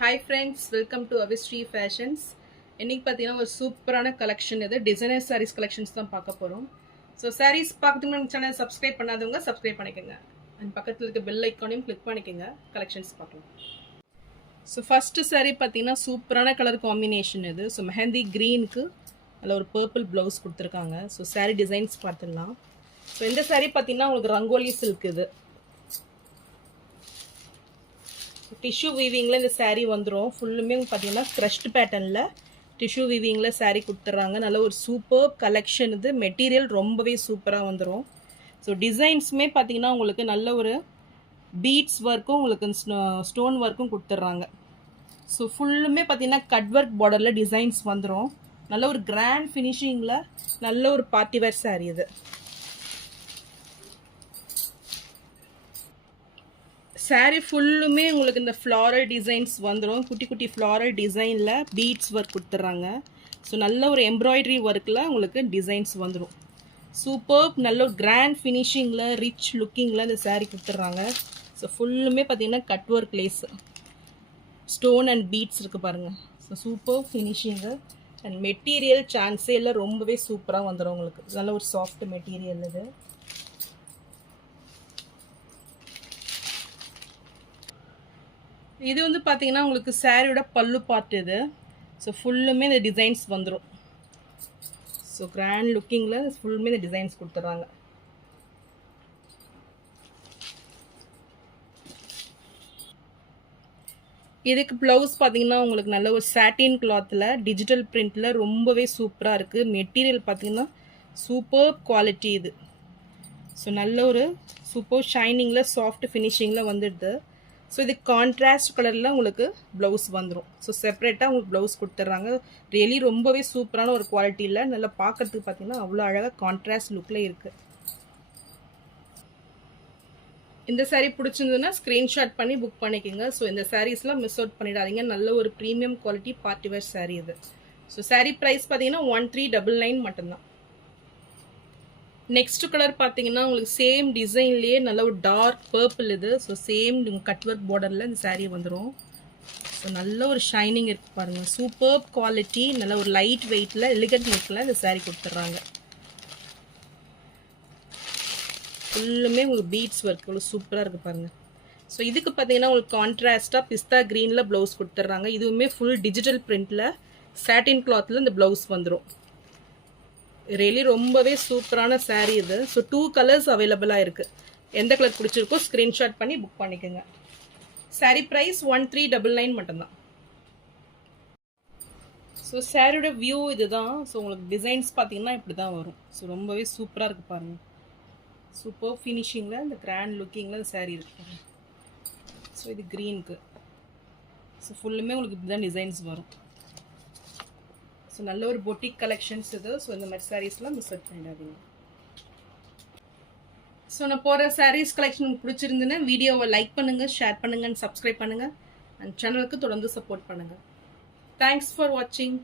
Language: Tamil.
Hi friends, welcome to Avisri fashions. இன்றைக்கி பார்த்தீங்கன்னா ஒரு சூப்பரான கலெக்ஷன். இது டிசைனர் சாரீஸ் கலெக்ஷன்ஸ் தான் பார்க்க போகிறோம். ஸோ சாரீஸ் பார்க்கறதுக்கு நம்ம சேனல் சப்ஸ்கிரைப் பண்ணாதவங்க சப்ஸ்கிரைப் பண்ணிக்கோங்க. அண்ட் பக்கத்தில் இருக்க பெல் ஐக்கானையும் கிளிக் பண்ணிக்கோங்க. கலெக்ஷன்ஸ் பார்க்கலாம். ஸோ ஃபஸ்ட்டு சாரீ பார்த்தீங்கன்னா சூப்பரான கலர் காம்பினேஷன் இது. ஸோ மெஹந்தி க்ரீனுக்கு அதில் ஒரு பர்பிள் ப்ளவுஸ் கொடுத்துருக்காங்க. ஸோ சாரீ டிசைன்ஸ் பார்த்துடலாம். ஸோ இந்த சாரீ பார்த்தீங்கன்னா உங்களுக்கு ரங்கோலி சில்க் இது. டிஷ்யூ வீவிங்கில் இந்த சாரீ வந்துடும். ஃபுல்லுமே பார்த்தீங்கன்னா க்ரஷ்ட் பேட்டர்னில் டிஷ்யூ வீவிங்கில் சாரீ கொடுத்துட்றாங்க. நல்ல ஒரு சூப்பர் கலெக்ஷன் இது. மெட்டீரியல் ரொம்பவே சூப்பராக வந்துடும். ஸோ டிசைன்ஸுமே பார்த்தீங்கன்னா உங்களுக்கு நல்ல ஒரு பீட்ஸ் ஒர்க்கும் உங்களுக்கு ஸ்டோன் ஒர்க்கும் கொடுத்துட்றாங்க. ஸோ ஃபுல்லுமே பார்த்தீங்கன்னா கட் ஒர்க் பார்டரில் டிசைன்ஸ் வந்துடும். நல்ல ஒரு கிராண்ட் ஃபினிஷிங்கில் நல்ல ஒரு பார்ட்டி வேர் சாரீ இது. சாரீ ஃபுல்லுமே உங்களுக்கு இந்த ஃப்ளாரல் டிசைன்ஸ் வந்துடும். குட்டி குட்டி ஃப்ளாரல் டிசைனில் பீட்ஸ் ஒர்க் கொடுத்துட்றாங்க. ஸோ நல்ல ஒரு எம்ப்ராய்டரி ஒர்க்கில் உங்களுக்கு டிசைன்ஸ் வந்துடும். சூப்பர் நல்ல ஒரு கிராண்ட் ஃபினிஷிங்கில் ரிச் லுக்கிங்கில் இந்த சாரீ கொடுத்துட்றாங்க. ஸோ ஃபுல்லுமே பார்த்தீங்கன்னா cut work lace stone and beads இருக்குது பாருங்கள். So super finishing and material சான்ஸே இல்லை, ரொம்பவே சூப்பராக வந்துடும் உங்களுக்கு. நல்ல ஒரு சாஃப்ட் மெட்டீரியல் இது. இது வந்து பார்த்தீங்கன்னா உங்களுக்கு சாரியோட பல்லு பார்ட் இது. ஸோ ஃபுல்லுமே இந்த டிசைன்ஸ் வந்துடும். ஸோ கிராண்ட் லுக்கிங்கில் ஃபுல்லுமே இந்த டிசைன்ஸ் கொடுத்துட்றாங்க. இதுக்கு ப்ளவுஸ் பார்த்தீங்கன்னா உங்களுக்கு நல்ல ஒரு சாட்டின் கிளாத்தில் டிஜிட்டல் பிரிண்டில் ரொம்பவே சூப்பராக இருக்குது. மெட்டீரியல் பார்த்தீங்கன்னா சூப்பர் குவாலிட்டி இது. ஸோ நல்ல ஒரு சூப்பர் ஷைனிங்கில் சாஃப்ட் ஃபினிஷிங்கில் வந்துடுது. ஸோ இது கான்ட்ராஸ்ட் கலரில் உங்களுக்கு ப்ளவுஸ் வந்துடும். ஸோ செப்பரேட்டாக உங்களுக்கு ப்ளவுஸ் கொடுத்துட்றாங்க. ரியலி ரொம்பவே சூப்பரான ஒரு குவாலிட்டியில் நல்லா பார்க்கறதுக்கு பார்த்தீங்கன்னா அவ்வளோ அழகாக கான்ட்ராஸ்ட் லுக்கில் இருக்குது. இந்த சாரீ பிடிச்சிருந்ததுன்னா ஸ்க்ரீன்ஷாட் பண்ணி புக் பண்ணிக்கோங்க. ஸோ இந்த சாரீஸ்லாம் மிஸ் அவுட் பண்ணிடாதீங்க. நல்ல ஒரு premium quality party wear sari இது. ஸோ சாரீ ப்ரைஸ் பார்த்தீங்கன்னா 1399 மட்டும்தான். நெக்ஸ்ட் கலர் பார்த்தீங்கன்னா உங்களுக்கு சேம் டிசைன்லேயே நல்ல ஒரு டார்க் பர்பிள் இது. ஸோ சேம் கட் ஒர்க் பார்டரில் இந்த சாரீ வந்துடும். ஸோ நல்ல ஒரு ஷைனிங் இருக்குது பாருங்கள். சூப்பர் குவாலிட்டி, நல்ல ஒரு லைட் வெயிட்டில் எலிகண்ட் லுக்கில் இந்த சாரீ கொடுத்துட்றாங்க. ஃபுல்லுமே உங்களுக்கு பீட்ஸ் ஒர்க் இவ்வளோ சூப்பராக இருக்குது பாருங்கள். ஸோ இதுக்கு பார்த்தீங்கன்னா உங்களுக்கு கான்ட்ராஸ்ட்டாக பிஸ்தா க்ரீனில் ப்ளவுஸ் கொடுத்துட்றாங்க. இதுவுமே ஃபுல் டிஜிட்டல் பிரிண்டில் சாட்டின் கிளாத்தில் இந்த ப்ளவுஸ் வந்துடும். ரியலி ரொம்பவே சூப்பரான சாரீ இது. ஸோ 2 கலர்ஸ் அவைலபிளாக இருக்குது. எந்த கலர் பிடிச்சிருக்கோ ஸ்க்ரீன்ஷாட் பண்ணி புக் பண்ணிக்கோங்க. சாரீ ப்ரைஸ் 1399 மட்டும்தான். ஸோ சாரியோட வியூ இது தான். ஸோ உங்களுக்கு டிசைன்ஸ் பார்த்தீங்கன்னா இப்படி தான் வரும். ஸோ ரொம்பவே சூப்பராக இருக்குது பாருங்கள். சூப்பர் ஃபினிஷிங்கில் இந்த கிராண்ட் லுக்கிங்கில் இந்த சாரீ இருக்குது பாருங்கள். ஸோ இது க்ரீனுக்கு. ஸோ ஃபுல்லுமே உங்களுக்கு இப்படி தான் டிசைன்ஸ் வரும். ஸோ நல்ல ஒரு பொட்டிக் கலெக்ஷன்ஸ் இது. ஸோ இந்த மாதிரி சாரீஸ்லாம் மிஸ் அவுட் பண்ணிடாதீங்க. ஸோ நான் போகிற சாரீஸ் கலெக்ஷன் பிடிச்சிருந்துன்னா வீடியோவை லைக் பண்ணுங்கள், ஷேர் பண்ணுங்கள், சப்ஸ்கிரைப் பண்ணுங்கள். அண்ட் சேனலுக்கு தொடர்ந்து சப்போர்ட் பண்ணுங்கள். தேங்க்ஸ் ஃபார் வாட்சிங்.